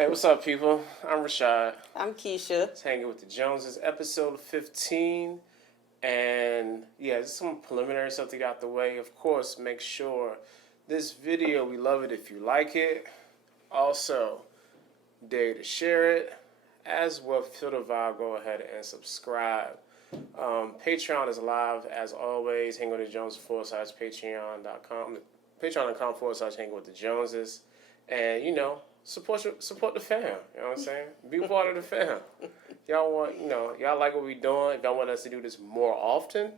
Hey, what's up, people? I'm Rashad. I'm Keisha. It's Hanging with the Joneses, episode 15. And yeah, just some preliminary stuff to get out the way. Of course, make sure this video, we love it if you like it. Also, dare to share it. As well, feel the vibe, go ahead and subscribe. Patreon is live as always. Hang with the Joneses /patreon.com. Patreon.com/ Hang with the Joneses. And support the fam. You know what I'm saying? Be part of the fam. Y'all want, y'all like what we doing. If y'all want us to do this more often,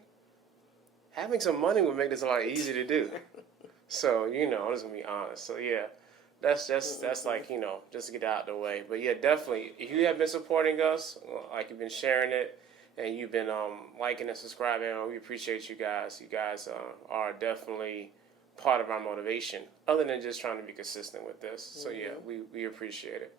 having some money would make this a lot easier to do. So, I'm just gonna be honest. So yeah, that's like, just to get out of the way. But yeah, definitely, if you have been supporting us, like you've been sharing it, and you've been liking and subscribing, we appreciate you guys. You guys are definitely part of our motivation, other than just trying to be consistent with this. So yeah, we appreciate it.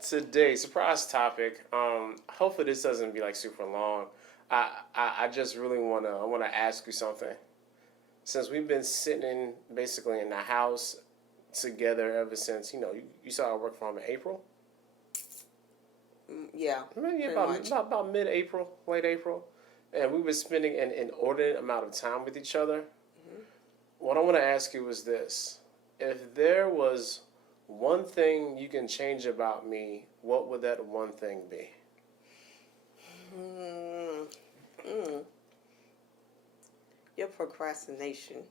Today, surprise topic. Hopefully this doesn't be like super long. I just really wanna ask you something. Since we've been sitting basically in the house together ever since, you saw I work from home in April. Yeah, about mid-April, late April. And we were spending an inordinate amount of time with each other. Mm-hmm. What I want to ask you is this. If there was one thing you can change about me, what would that one thing be? Your procrastination.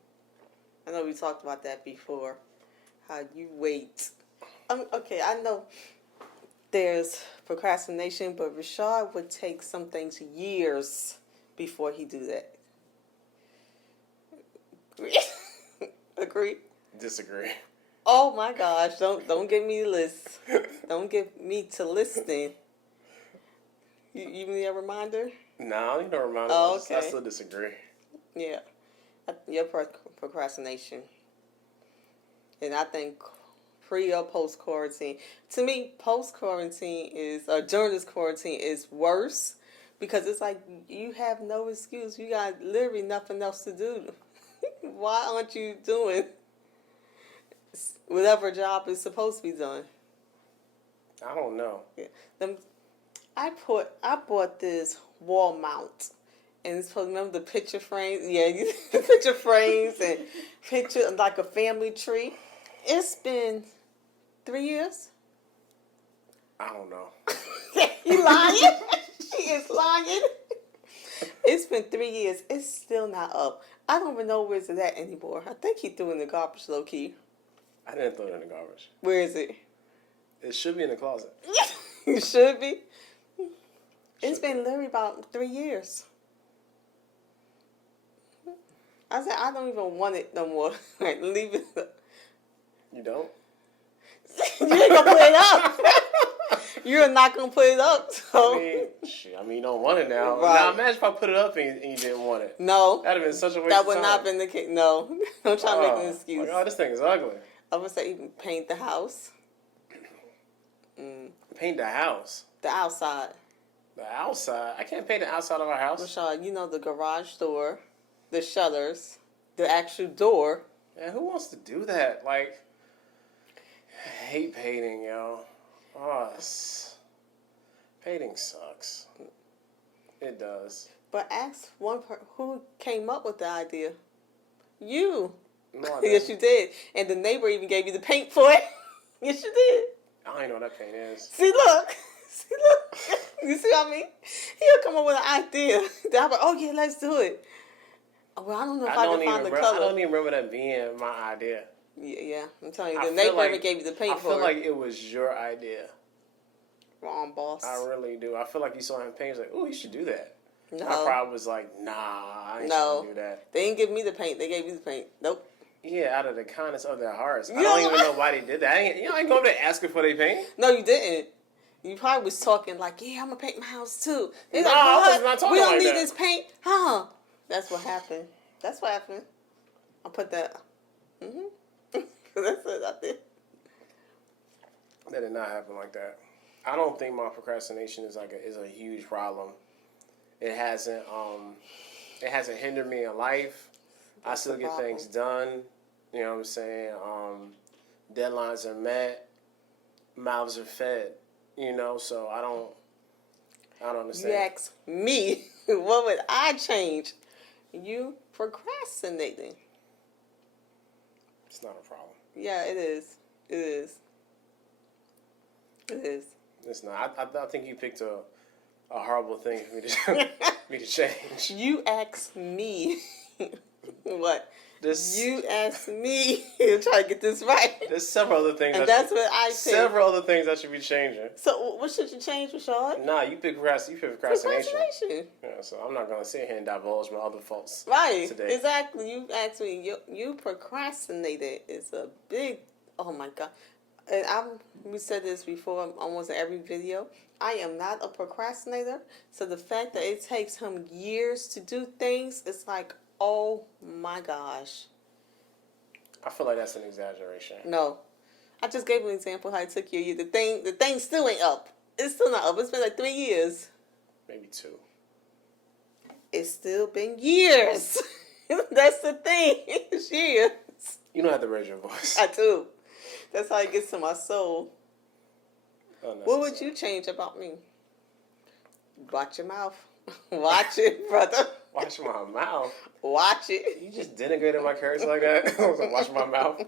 I know we talked about that before. How you wait. Okay, I know there's procrastination, but Rashad would take some things years before he do that. Agree? Disagree. Oh my gosh! Don't give me a list. Don't give me to listing. You need a reminder? No, I don't need no reminder. Oh, okay. I still disagree. Yeah, your procrastination, and I think pre or post quarantine. To me, post quarantine during this quarantine is worse. Because it's like you have no excuse. You got literally nothing else to do. Why aren't you doing whatever job is supposed to be done? I don't know. Yeah. I bought this wall mount. And it's supposed to remember the picture frames. Yeah, the picture frames and picture like a family tree. It's been 3 years. I don't know. You lying? She is lying. It's been 3 years. It's still not up. I don't even know where's it at anymore. I think he threw it in the garbage, low key. I didn't throw it in the garbage. Where is it? It should be in the closet. It should be. It's been literally about 3 years. I said I don't even want it no more. Like, leave it. You don't? You ain't gonna put it up. You're not gonna put it up. So. I mean, you don't want it now. Right. Now imagine if I put it up and you didn't want it. No. That'd have been such a waste That of would time. not have been the case. No. Don't try to make an excuse. Like, this thing is ugly. I would say even paint the house. Paint the house? The outside. The outside? I can't paint the outside of our house. Rashad, the garage door, the shutters, the actual door. Man, who wants to do that? Like, I hate painting, yo. Painting sucks. It does. But ask who came up with the idea. You. No, I Yes, you did. And the neighbor even gave you the paint for it. Yes, you did. I don't even know what that paint is. See, look. You see what I mean? He'll come up with an idea. Then I'm like, oh, yeah, let's do it. Well, I don't know if I can find the color. I don't even remember that being my idea. Yeah, I'm telling you. The neighbor even gave you the paint for it. I feel like it was your idea. Wrong, boss. I really do. I feel like you saw him paint. Like, oh, you should do that. No. I probably was like, nah, I ain't trying to do that. They didn't give me the paint. They gave you the paint. Nope. Yeah, out of the kindness of their hearts. I don't even know why they did that. I ain't going over there asking for their paint. No, you didn't. You probably was talking like, yeah, I'm going to paint my house too. No, I was not talking we don't like need that. this paint. Huh? That's what happened. I'll put that. That's it out there. That did not happen like that. I don't think my procrastination is a huge problem. It hasn't hindered me in life. I still get things done. You know what I'm saying? Deadlines are met, mouths are fed. You know, so I don't understand. You ask me, what would I change? You procrastinating. It's not a problem. Yeah, it is. It is. It is. It's not. I think you picked a horrible thing for me to me to change. You ask me what? There's, You ask me to try to get this right. there's several other things. And that's what I picked. Several other things I should be changing. So what should you change, Rashad? Nah, you pick procrastination. Procrastination. Yeah, so I'm not gonna sit here and divulge my other faults. Right. Today. Exactly. You asked me. You procrastinated. It's a big. Oh my God. And we said this before almost in every video. I am not a procrastinator. So the fact that it takes him years to do things, it's like, oh my gosh. I feel like that's an exaggeration. No. I just gave an example how it took you a year. The thing still ain't up. It's still not up. It's been like 3 years. Maybe 2. It's still been years. That's the thing. It's years. You don't have to raise your voice. I do. That's how it gets to my soul. What would you change about me? Watch your mouth. Watch it, brother. Watch my mouth. Watch it. You just denigrated my character like that. I was like, watch my mouth.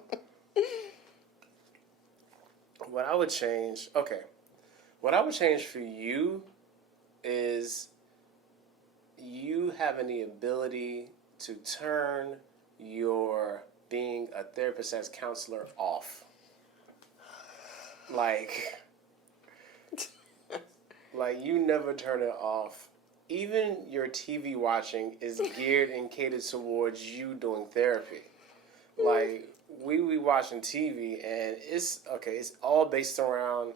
What I would change, what I would change for you is you having the ability to turn your being a therapist as counselor off. Like you never turn it off. Even your TV watching is geared and catered towards you doing therapy. Like, we watching TV and it's all based around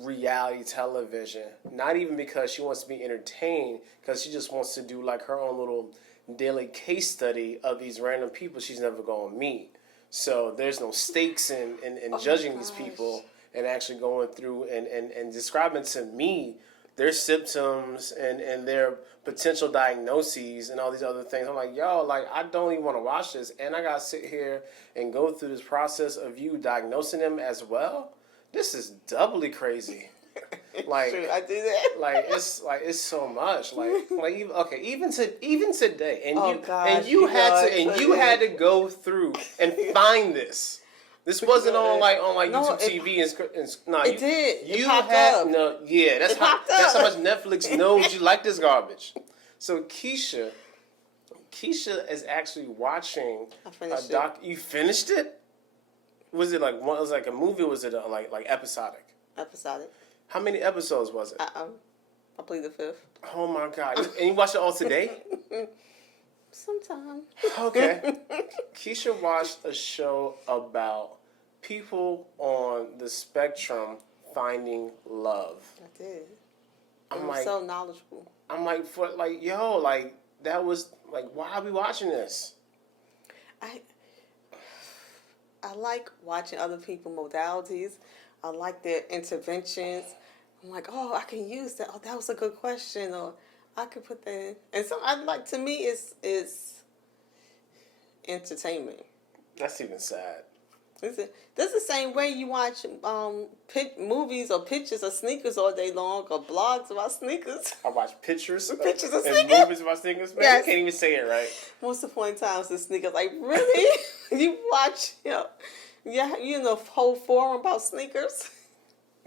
reality television. Not even because she wants to be entertained, because she just wants to do like her own little daily case study of these random people she's never going to meet. So there's no stakes in judging these people and actually going through and describing to me their symptoms and their potential diagnoses and all these other things. I'm like, yo, like, I don't even want to watch this. And I got to sit here and go through this process of you diagnosing them as well. This is doubly crazy. Like, True, I do that. it's so much. Even today, and you had to go through and find this. This wasn't on No, YouTube TV and it did. You It popped had up. no, yeah. That's It how popped that's how up. much Netflix knows you like this garbage. So Keisha is actually watching I finished You finished it? Was it like one? It was like a movie. Or was it like episodic? Episodic. How many episodes was it? I believe the 5th. Oh my God! And you watched it all today? Sometime. Okay. Keisha watched a show about people on the spectrum finding love. I did. I'm I'm so knowledgeable. I'm like, that was like, why are we watching this? I like watching other people's modalities. I like their interventions. I'm like, oh, I can use that. Oh, that was a good question. Or I could put that in. And so to me, it's entertainment. That's even sad. That's the same way you watch movies or pictures of sneakers all day long or blogs about sneakers. I watch pictures of and sneakers? movies about sneakers. Man, Yes. you can't even say it right. Most of the point times the sneakers, like, really? You watch, whole forum about sneakers?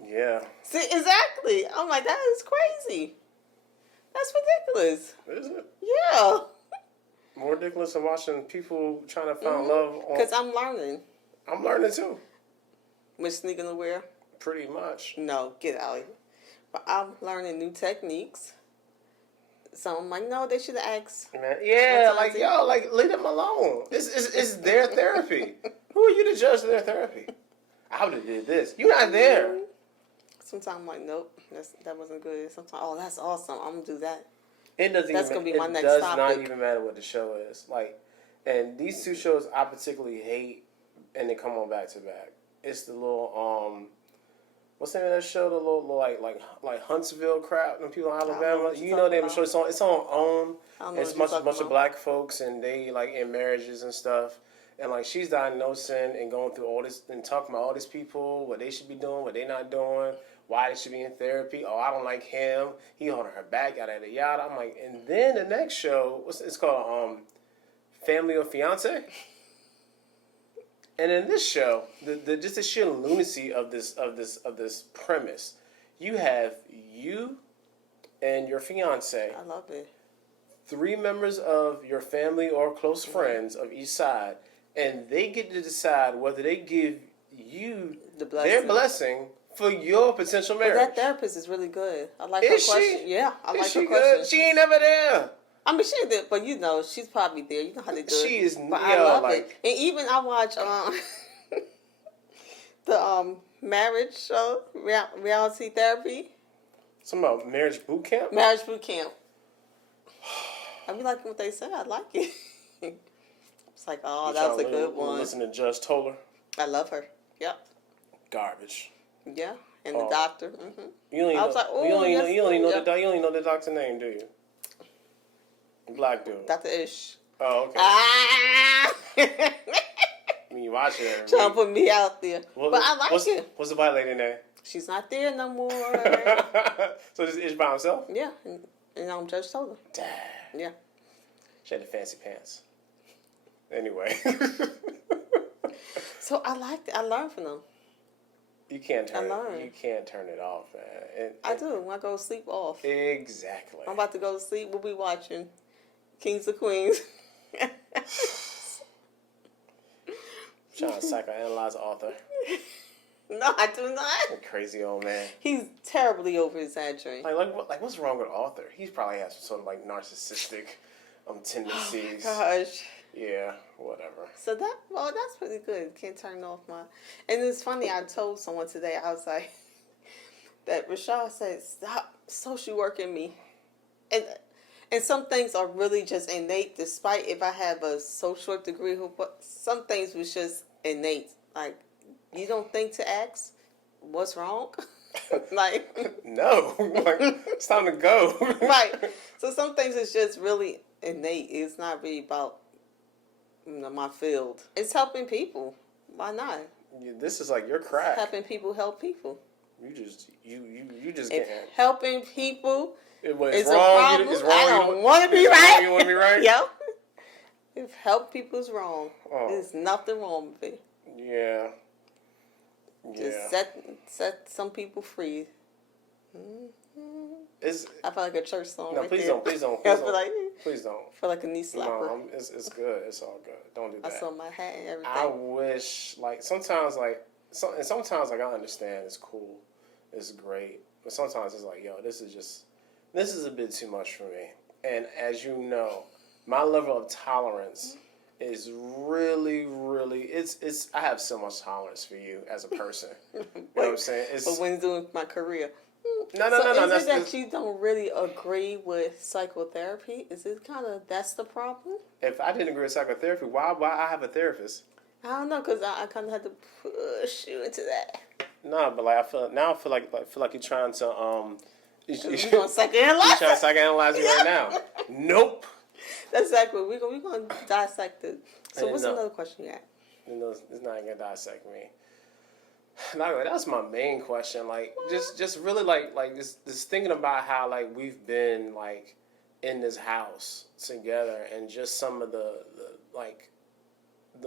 Yeah. See, exactly. I'm like, that is crazy. That's ridiculous. Isn't it? Yeah. More ridiculous than watching people trying to find love. Because I'm learning. I'm learning too. Which sneaker to wear? Pretty much. No, get out of here. But I'm learning new techniques. So I'm like, no, they should have asked. Man, yeah, leave them alone. It's their therapy. Who are you to judge their therapy? I would have did this. You're not there. Sometimes I'm like, nope, that wasn't good. Sometimes, oh, that's awesome. I'm gonna do that. It doesn't. That's even, gonna be my next It does topic. not even matter what the show is. Like, and these two shows I particularly hate, and they come on back to back. It's the little what's the name of that show? The little like Huntsville crap and people in Alabama. You know they have a show. It's on OWN. It's a bunch of black folks and they like in marriages and stuff. And like she's diagnosing and going through all this and talking about all these people, what they should be doing, what they're not doing, why they should be in therapy. Oh, I don't like him. He holding her back, yada yada yada. I'm like, and then the next show, it's called Family or Fiance. And in this show, the just the sheer lunacy of this premise, you have you and your fiance, I love it. 3 members of your family or close friends of each side, and they get to decide whether they give you their blessing for your potential But marriage. that therapist is really good. I like Is her question. she? Yeah, I Is like she her good? question. She ain't never there. I mean, she did, but you know, she's probably there. You know how they do it. She is, But I love like, it. And even I watch the marriage show, reality therapy, Something about marriage boot camp. marriage boot camp. I be liking what they say. I like it. It's like, oh, that was a good one. Listen to Judge Toller. I love her. Yep. Garbage. Yeah. And the Oh. doctor. Mm-hmm. You don't even I was know, like, oh, you don't even yes, know, you don't even know yeah. you don't even know the doctor's name, do you? Black dude. Dr. Ish. Oh, okay. Ah! I mean, you watch it. Trying to put me out there. But I like it. What's the white lady name? She's not there no more. So just Ish by himself? Yeah. And I'm Judge Toller. Damn. Yeah. She had the fancy pants. Anyway. So I liked it. I learned from them. You can't turn I learned. it. You can't turn it off, man. I do. When I go to sleep off. Exactly. I'm about to go to sleep. We'll be watching Kings of Queens. Trying to psychoanalyze the author. No, I do not. Crazy old man. He's terribly over exaggerating. Like what's wrong with the author? He probably has some sort of like narcissistic tendencies. Gosh. Yeah, whatever. So that's pretty good. Can't turn off my. And it's funny. I told someone today. I was like, that Rashad said, "Stop social working me," and some things are really just innate. Despite if I have a social work degree, but some things was just innate. Like, you don't think to ask what's wrong. Like, No, like it's time to go. right. So some things is just really innate. It's not really about my field. It's helping people. Why not? This is like your crack. Helping people help people. You just If getting helping people it's is a wrong. problem, It's wrong. I don't want to be it's wrong, right. You want to be right? Yep. If help people is wrong, Oh. there's nothing wrong with it. Yeah. Just set some people free. Mm-hmm. It's I feel like a church song. no. right Please there. don't. Please don't. I Please feel don't. like Please don't. feel like a knee slapper. No, it's good. It's all good. Don't do I that. saw my hat and everything. I wish sometimes I understand it's cool, it's great, but sometimes it's like, yo, this is a bit too much for me. And as you know, my level of tolerance is really, really it's I have so much tolerance for you as a person. You know what I'm saying? But when doing my career. No. Is it that you don't really agree with psychotherapy? Is it kind of that's the problem? If I didn't agree with psychotherapy, why I have a therapist? I don't know, because I kind of had to push you into that. No, but like I feel like you're trying to You're going to you're trying psychoanalyze to psychoanalyze me right now. Nope. That's exactly what we're going to dissect it. So what's No. another question you got? You know, it's not gonna dissect me. Not really, that's my main question. Like, just really like this thinking about how like we've been like in this house together, and just some of the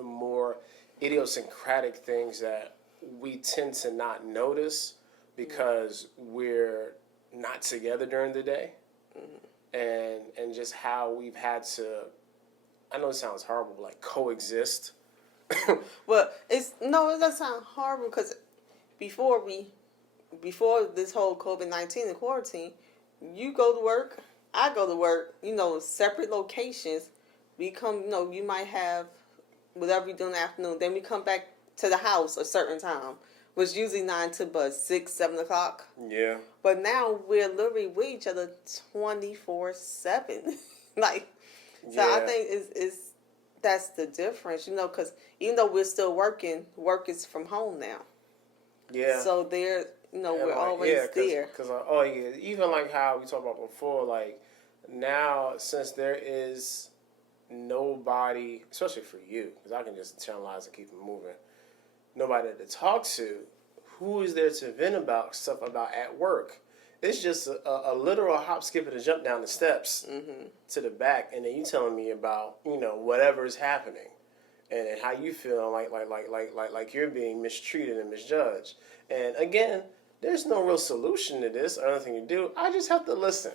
more idiosyncratic things that we tend to not notice because we're not together during the day, and just how we've had to. I know it sounds horrible, but like coexist. Well, it doesn't sound horrible because before this whole COVID-19 and quarantine, you go to work, I go to work, separate locations. We come, you might have whatever you do in the afternoon. Then we come back to the house a certain time, which usually 9 to 6, 7 o'clock. Yeah. But now we're literally with each other 24/7. Like, so I think it's that's the difference, because even though we're still working, work is from home now. Yeah. So there, we're like, always there. Because even like how we talked about before, like now since there is nobody, especially for you, because I can just internalize and keep it moving. Nobody to talk to. Who is there to vent about stuff about at work? It's just a literal hop, skip, and a jump down the steps to the back, and then you telling me about whatever is happening, and how you feel like you're being mistreated and misjudged. And again, there's no real solution to this or nothing to do. I just have to listen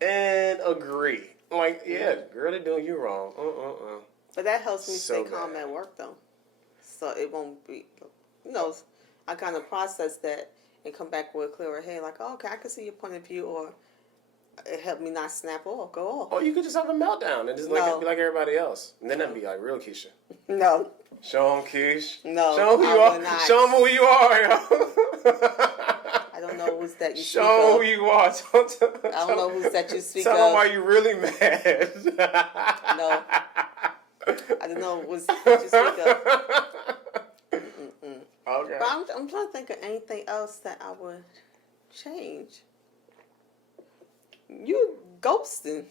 and agree. Like, yeah, girl, they're doing you wrong. But that helps me So stay calm bad. at work, though. So it won't be, I kind of process that and come back with a clearer head. Like, oh, okay, I can see your point of view, or it helped me not snap off, go off. Or you could just have a meltdown and just be like everybody else. And then that'd be like real Keisha. No. Show them, Keish. No, Show them who I you are. will not. Show them who you are, yo. I don't know who's that you speak Show them of. who you are. I don't know who's that you speak Tell them of. why you really mad. No. I don't know who's that you speak of. Okay. But I'm trying to think of anything else that I would change. You ghosting.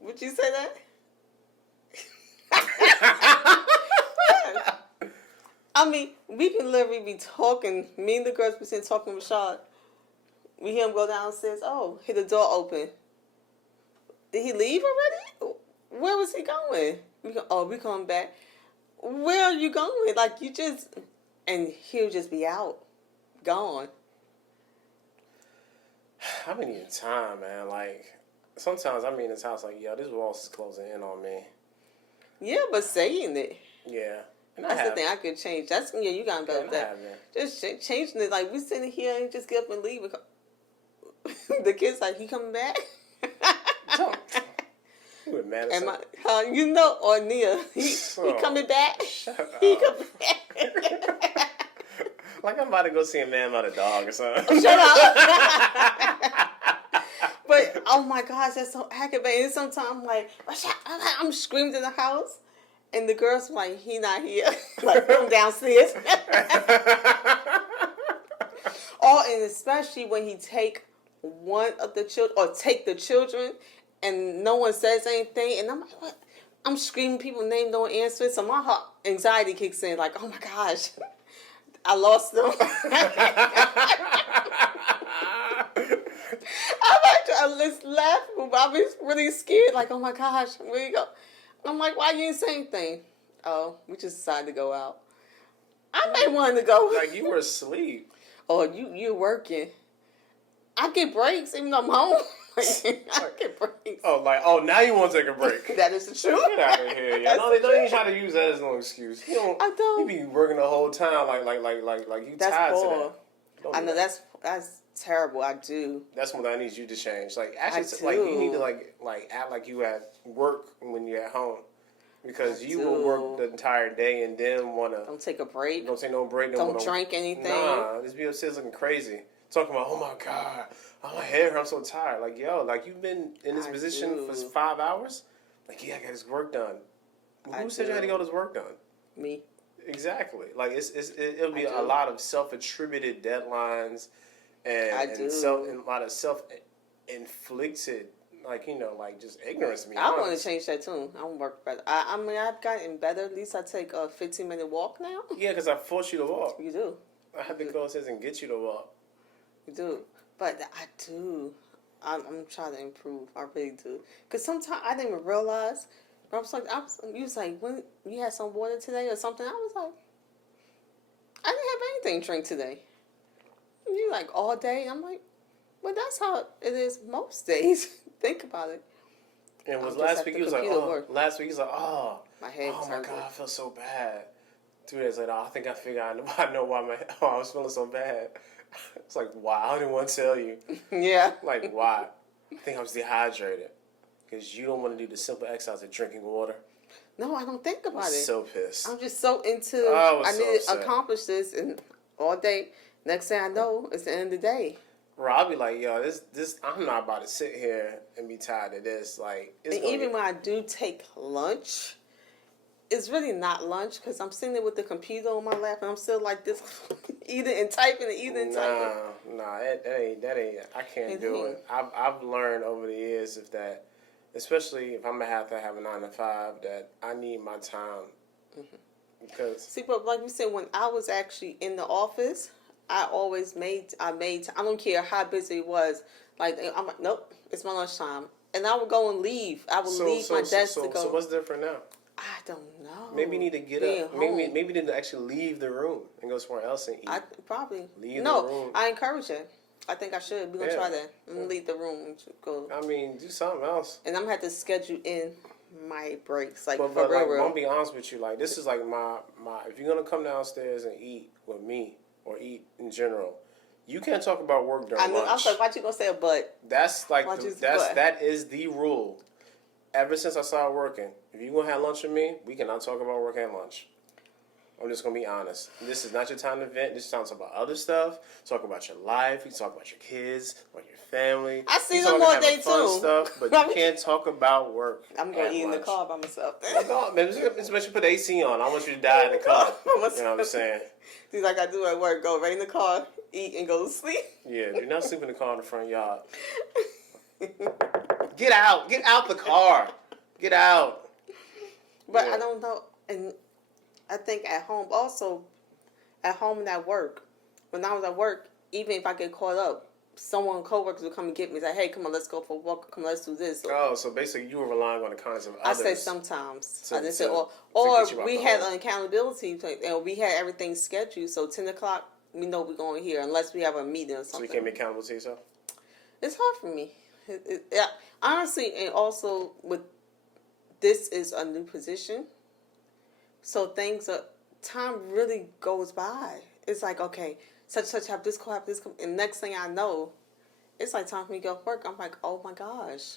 Would you say that? I mean, we can literally be talking. Me and the girls be sitting talking with Rashad. We hear him go downstairs. Oh, hear the door open. Did he leave already? Where was he going? We come back. Where are you going? Like, you just... And he'll just be out. Gone. I be needing time, man. Like, sometimes I'm in this house like, yo, this walls is closing in on me. Yeah, but saying it. Yeah. And That's the thing I could change. That's, you got better I at that. have, man. Just changing it. Like, we sitting here and just get up and leave. The kid's like, he coming back? Don't. You were mad at something. Or Nia, he coming back? Shut up. He coming back? Like I'm about to go see a man about a dog or something. Shut up. But, oh my gosh, that's so aggravating. Sometimes, like, I'm screaming in the house, and the girl's like, he not here. Like, I'm downstairs. And especially when he take one of the children, or take the children, and no one says anything, and I'm like, what? I'm screaming people's name, no one answers, so my heart anxiety kicks in, like, oh my gosh, I lost them. I just laughing, but I was really scared, like, oh my gosh, where you go? I'm like, why you didn't say anything? Oh, we just decided to go out. I may want to go. Like you were asleep. Oh, you're working. I get breaks even though I'm home. I get breaks. Now you want to take a break. That is the truth. Get out of here, yeah. No, don't even try to use that as no excuse. I don't. You be working the whole time like you That's tired poor. to that. I know that's terrible. I do. That's what I need you to change. Like actually, I like you need do. to like act like you at work when you're at home, because I you do. will work the entire day and then Don't take a break. don't take no break. Don't drink anything. Nah, just be upstairs looking crazy. Talking about, oh my God, oh my hair, I'm so tired. Like, yo, like you've been in this I position do. for 5 hours? Like, yeah, I got this work done. Who said you had to get all this work done? Me. Exactly. Like, it'll be I a do. lot of self-attributed deadlines and a lot of self-inflicted, like, like just ignorance. I want to change that too. I want to work better. I mean, I've gotten better. At least I take a 15-minute walk now. Yeah, because I forced you to walk. You do. I had to go upstairs and get you to walk. You do. But I do. I'm trying to improve. I really do. Because sometimes I didn't even realize. But you was like, when you had some water today or something, I was like, I didn't have anything to drink today. And you like all day. I'm like, well, that's how it is most days. Think about it. And was I'm just last at week the he was like, computer oh, work. last week he was like, oh, My head oh my hurting. God, I feel so bad. 2 days later, I think I figured I know why I was feeling so bad. It's like, why? I didn't want to tell you. Yeah. Like, why? I think I was dehydrated. Because you don't want to do the simple exercise of drinking water. No, I don't think I about was it. so pissed. I'm just so into, I was I so need to upset. accomplish this, and all day, next thing I know, it's the end of the day. Bro, I'll be like, yo, this, I'm not about to sit here and be tired of this. Like, it's And gonna even get- when I do take lunch, it's really not lunch because I'm sitting there with the computer on my lap and I'm still like this, eating and typing and eating and typing. Nah, that ain't. I can't It do ain't. it. I've learned over the years that especially if I'm gonna have to have a 9 to 5, that I need my time. Because See, but like you said, when I was actually in the office, I always made. I don't care how busy it was. Like I'm like, nope, it's my lunchtime, and I would go and leave. I would leave my desk to go. So what's different now? I don't know. Maybe you need to get Being up. Maybe home. you need to actually leave the room and go somewhere else and eat. I probably Leave no. the room. I encourage it. I think I should. We're gonna Yeah. try that. I'm gonna leave the room and go. I mean, do something else. And I'm gonna have to schedule in my breaks, like But for like, real. I'm gonna be honest with you. Like, this is like my. If you're gonna come downstairs and eat with me or eat in general, you can't talk about work during I know. lunch. I was like, why you gonna say a but? That's like Why'd you say that but? is the rule. Ever since I started working, if you gonna have lunch with me, we cannot talk about work at lunch. I'm just gonna be honest. This is not your time to vent. This is time to talk about other stuff. Talk about your life. You can talk about your kids, about your family. I see You them talk all about day having fun too. Stuff, but you can't talk about work. I'm gonna at eat in the lunch. car by myself. No, man, especially put the AC on. I want you to die in the car. You know what I'm saying? See, like I do at work, go right in the car, eat, and go to sleep. Yeah, do not sleep in the car in the front yard. Get out. Get out the car. Get out. But Yeah. I don't know, and I think at home also, at home and at work, when I was at work, even if I get caught up, coworkers would come and get me. Say, hey, come on, let's go for a walk. Come on, let's do this. Oh, so basically you were relying on the kindness of I others. said sometimes. I didn't say, to or get you out we the had hole. an accountability, and we had everything scheduled. So 10 o'clock, we know we're going here, unless we have a meeting or So something. you can't be accountable to yourself? It's hard for me. Yeah, honestly, and also with this is a new position, so time really goes by. It's like, okay, such have this call, and next thing I know, it's like time for me to go to work. I'm like, oh my gosh,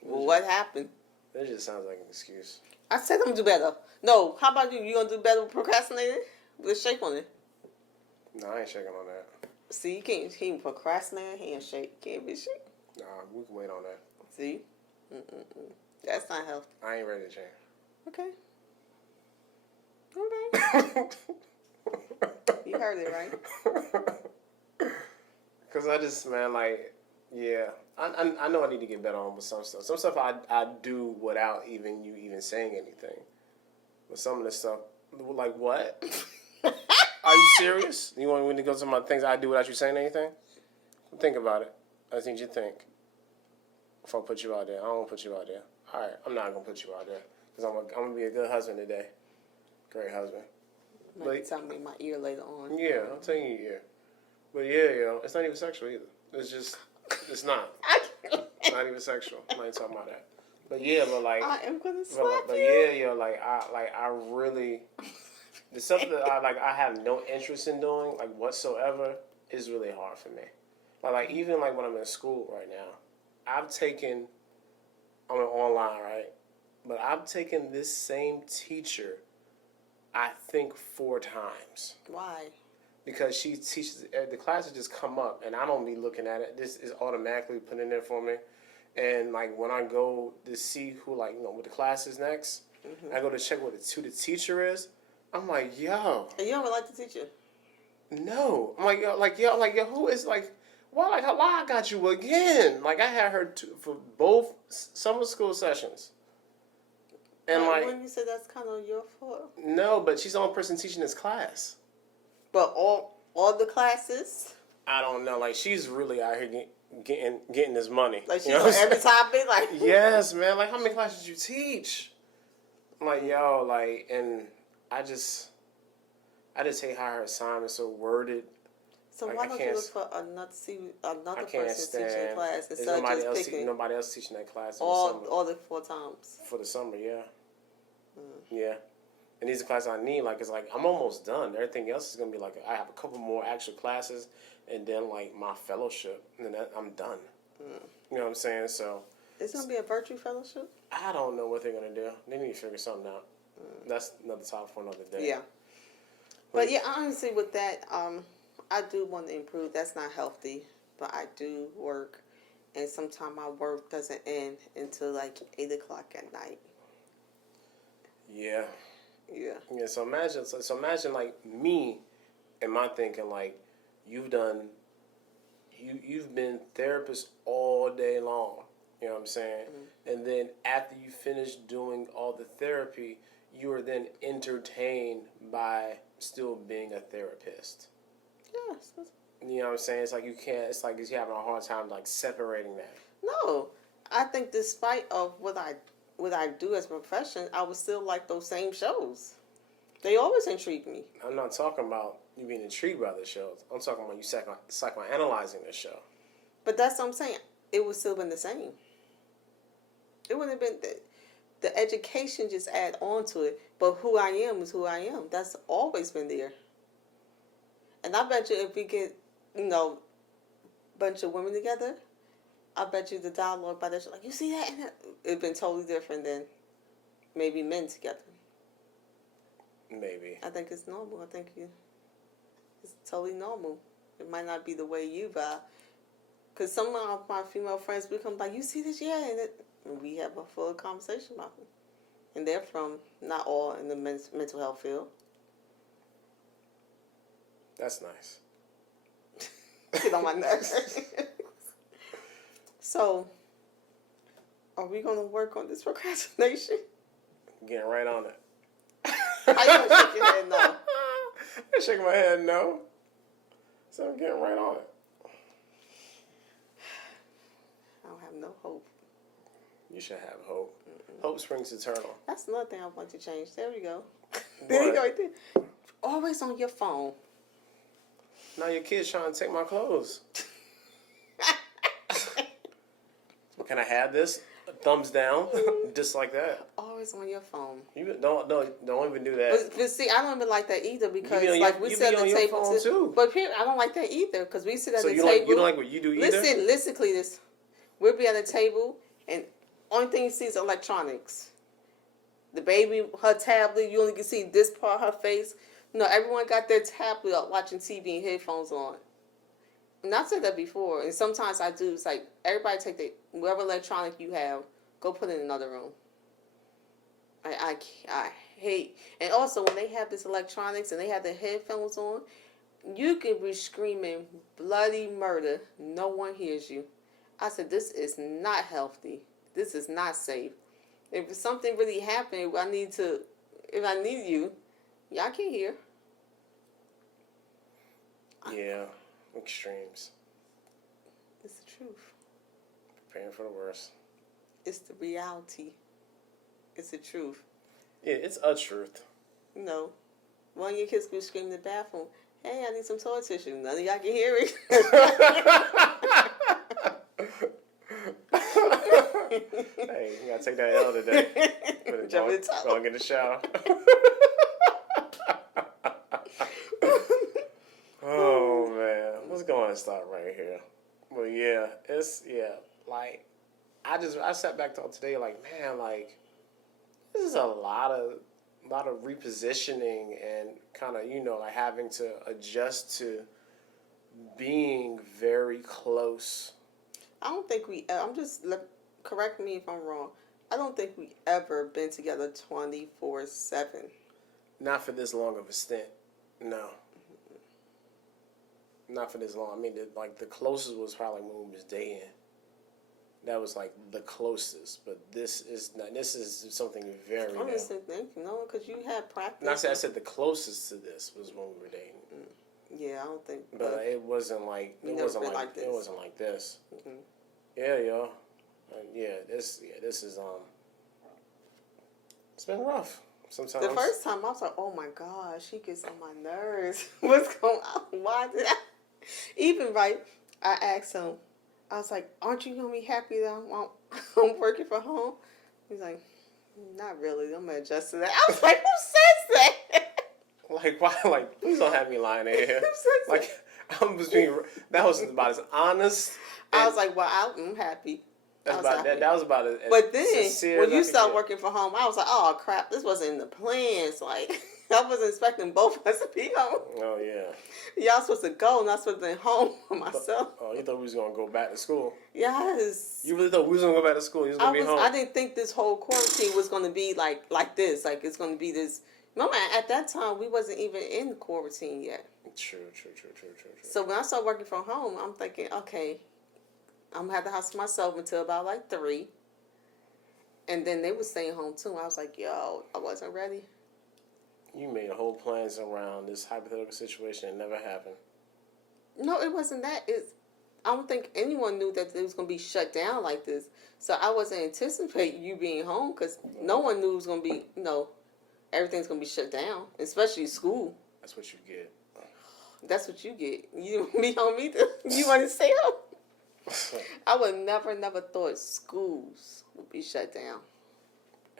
what happened? That just sounds like an excuse. I said I'm gonna do better. No, how about you? You gonna do better with procrastinating? Let's shake on it. No, I ain't shaking on that. See, you can't. He procrastinate. He ain't shake. Can't be shake. Nah, we can wait on that. See, that's not healthy. I ain't ready to change. Okay. You heard it right. Cause I just, man, like, yeah, I know I need to get better on with some stuff. Some stuff I do without even you even saying anything. But some of the stuff, like what? Are you serious? You want me to go to my things I do without you saying anything? Think about it. I think you think. If I put you out there, I don't want to put you out there. All right, I'm not gonna put you out there because I'm gonna be a good husband today. Great husband. Maybe tell me in my ear later on. Yeah, I'm telling you, yeah. But yeah, yo, it's not even sexual either. It's just, it's not. It's not even sexual. I'm not even talking about that. But yeah, but like, I am gonna slap but you. yeah, yo, I really, the stuff that I have no interest in doing, like whatsoever, is really hard for me. Like even like when I'm in school right now, I'm online, right? But I've taken this same teacher, I think 4 times. Why? Because she teaches, the classes just come up, and I don't be looking at it. This is automatically put in there for me. And like when I go to see who, like, what the class is next, I go to check who the teacher is. I'm like, yo, And you don't like the teacher? no. I'm like, yo, who is like, why I got you again? Like I had her for both summer school sessions. And But like, when you said that's kind of your fault. no, but she's the only person teaching this class. But all the classes, I don't know. Like she's really out here getting this money. like she's You know on what I'm every saying? topic, like Yes, man. Like how many classes did you teach? I'm like, yo, like, and I just hate how her assignments are worded. So Like, why I don't you can't look for another I can't person teaching stand. the class There's instead of just picking nobody else teaching that class in the summer. all the 4 times? For the summer, yeah. Yeah. And these are classes I need. Like, it's like, I'm almost done. Everything else is going to be like, I have a couple more actual classes and then, like, my fellowship. And then I'm done. You know what I'm saying? So, Is it gonna be a virtue fellowship? I don't know what they're going to do. They need to figure something out. That's another topic for another day. Yeah. But yeah, honestly, with that, I do want to improve. That's not healthy, but I do work, and sometimes my work doesn't end until like 8 o'clock at night. Yeah. Yeah. Yeah, so imagine like me and my thinking, like you've been therapist all day long. You know You know what I'm saying? And then after you finish doing all the therapy, you are then entertained by still being a therapist. Yes. You know what I'm saying? It's like you can't. It's like you're having a hard time like separating that. No, I think despite of what I do as a profession, I would still like those same shows. They always intrigue me. I'm not talking about you being intrigued by the shows. I'm talking about you psychoanalyzing the show. But that's what I'm saying. It would still been the same. It wouldn't have been the education just add on to it. But who I am is who I am. That's always been there. And I bet you if we get, a bunch of women together, I bet you the dialogue by that, like, you see that? It'd been totally different than maybe men together. Maybe. I think it's normal. I think it's totally normal. It might not be the way you vibe. Because some of my female friends become like, you see this? Yeah. And we have a full conversation about it. And they're from, not all in the mental health field. That's nice. Get on my nerves. So, are we going to work on this procrastination? Getting right on it. I don't shake your head no. I shake my head no. So I'm getting right on it. I don't have no hope. You should have hope. Hope springs eternal. That's another thing I want to change. There we go. There you go right there. Always on your phone. Now your kid's trying to take my clothes. Can I have this? Thumbs down, just like that. Always on your phone. You don't even do that. But see, I don't even like that either because we you sit be at on the your table phone too. But here, I don't like that either because we sit at the table. So you don't like what you do either? Listen, Cletus. We'll be at a table and only thing you see is electronics. The baby, her tablet, you only can see this part of her face. No, everyone got their tablet up watching TV and headphones on. And I said that before, and sometimes I do. It's like everybody take whatever electronic you have, go put it in another room. I hate, and also when they have this electronics and they have their headphones on, you can be screaming bloody murder. No one hears you. I said this is not healthy. This is not safe. If something really happened, if I need you, y'all can't hear. Yeah, extremes. It's the truth. Preparing for the worst. It's the reality. It's the truth. Yeah, it's a truth. One of your kids could scream in the bathroom, hey, I need some toilet tissue. None of y'all can hear it. Hey, you gotta take that L today. Jump in the tub. Go and get in the shower. Oh man, let's go and stop right here. Well, yeah, like I sat back to today, like man, like this is a lot of repositioning and kind of like having to adjust to being very close. I don't think correct me if I'm wrong. I don't think we ever been together 24/7. Not for this long of a stint, no. Not for this long. I mean, the closest was probably when we was dating. That was like the closest, but this is something very new. I'm just thinking, because you had practice. I said the closest to this was when we were dating. Yeah, I don't think. But it wasn't like this. It wasn't like this. Mm-hmm. Yeah, yo, this is it's been rough sometimes. The first time I was like, oh my God, she gets on my nerves. What's going on? Why did I? Even I asked him. I was like, aren't you gonna be happy that I'm working from home? He's like, not really. I'm gonna adjust to that. I was like, who says that? Like why? Like please don't have me lying in here. Who says Like I'm just being. That was about as honest. I was like, well, I'm happy. That was about it. But then when you start working from home, I was like, oh crap, this wasn't in the plans. Like I wasn't expecting both of us to be home. Oh yeah. Y'all supposed to go, and I'm supposed to be home for myself. Oh, you thought we was gonna go back to school? Yes. You really thought we was gonna go back to school? You was gonna be home? I didn't think this whole quarantine was gonna be like this. Like it's gonna be this. Remember, at that time we wasn't even in quarantine yet. True. So when I started working from home, I'm thinking, okay, I'm gonna have the house to myself until about like 3. And then they were staying home too. I was like, yo, I wasn't ready. You made whole plans around this hypothetical situation. It never happened. No, it wasn't that. I don't think anyone knew that it was going to be shut down like this. So I wasn't anticipating you being home because no one knew it was going to be, everything's going to be shut down, especially school. That's what you get. That's what you get. You didn't be home either. You want to stay home? I would never thought schools would be shut down.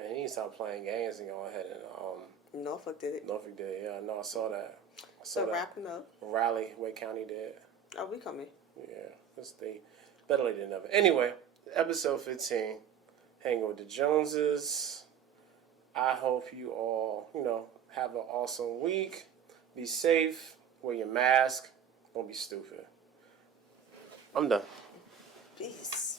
And he stopped playing games and go ahead and Norfolk did it. Norfolk did. Yeah, no, I saw that. So wrapping up. Raleigh, Wake County did. Are we coming? Yeah, they better late than never. Anyway, episode 15, hanging with the Joneses. I hope you all, have an awesome week. Be safe. Wear your mask. Don't be stupid. I'm done. Peace.